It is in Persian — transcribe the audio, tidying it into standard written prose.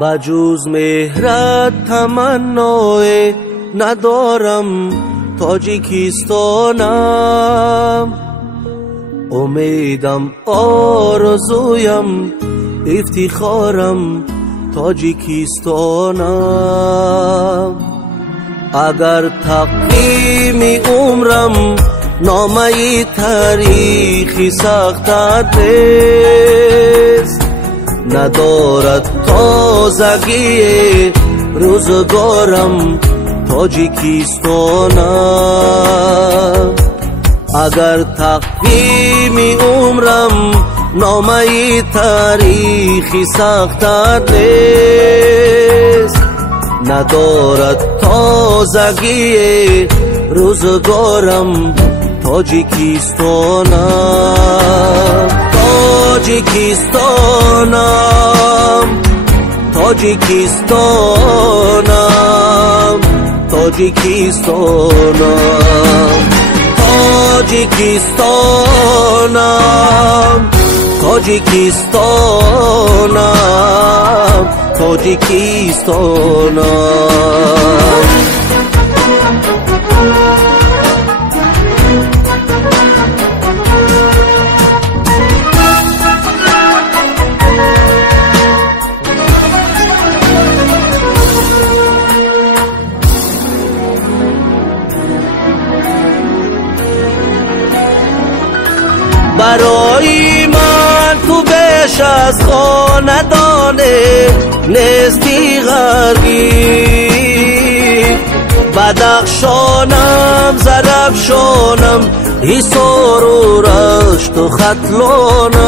بجز مهرت تمنای ندارم، تاجیکستانم امیدم آرزویم افتخارم تاجیکستانم. اگر تقویم عمرم نامه تاریخی ساختند نیست، ندارد تازگی روزگارم تاجیکستانم. اگر تقویم عمرم نامه تاریخی ساختند نیست، ندارد تازگی روزگارم تاجیکستانم. تاجیکستانم تاجیکستانم تاجیکستانم تاجیکستانم تاجیکستانم تاجیکستانم. برای من تو بیش از خاندانه نیستی غرقی، بدخشانم زرفشانم حصار و رشت و ختلانم.